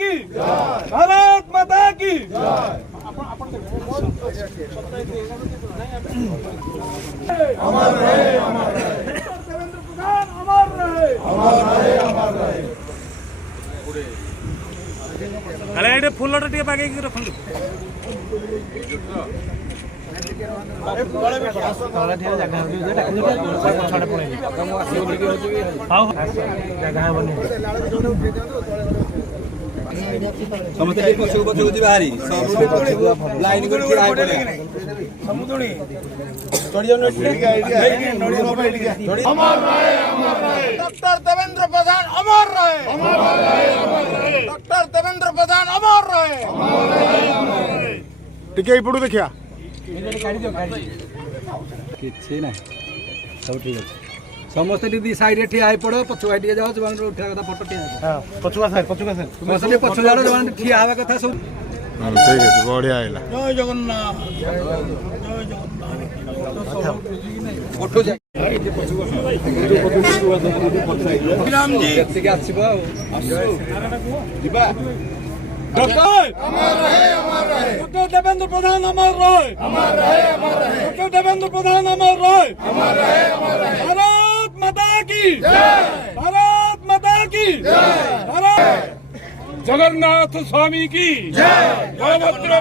की भारत माता की अमर रहे अमर रहे देवेंद्र प्रधान अमर रहे अमर रहे अमर रहे କାଳେ ଏଇଟା ଫୁଲଟା ଟିକେ ବାଗେଇକି ରଖନ୍ତୁ। ସମସ୍ତେ ଟିକେ ପଛକୁ ପଛକୁ ଯିବା ହାରି ଲାଇନ କରି ଠିଆ ହେଇପଡେ। अमर रहे अमर रहे डॉक्टर देवेंद्र प्रधान अमर रहे अमर रहे अमर रहे डॉक्टर देवेंद्र प्रधान अमर रहे टिके एपटू देखिया କିଛି ନାହିଁ ସବୁ ଠିକ ଅଛି। ସମସ୍ତେ ଟିକେ ସାଇଡରେ ଠିଆ ହେଇପଡ ପଛକୁ ଟିକେ ଯାଅ ଯୋଉମାନେ ଉଠିବା କଥା ଫଟୋ ଠିଆ ହେଇପଡ। पछुआ साइड ସମସ୍ତେ ଟିକେ ପଛ ଯାଅ ଯୋଉମାନେ ଠିଆ ହେବା କଥା ସବୁ। ठीक है बढ़िया आइला जय जगन्नाथ ଉଠୁ ଯାଇ राम जी ଯେତିକି ଆସିବ ଆଉ ଯିବା डॉक्टर अमर रहे अमर रहे डॉक्टर देवेंद्र प्रधान अमर रहे अमर रहे अमर रहे डॉक्टर देवेंद्र प्रधान अमर रहे अमर रहे अमर रहे भारत माता की जय भारत माता की जय भारत जगन्नाथ स्वामी की जय बलभद्र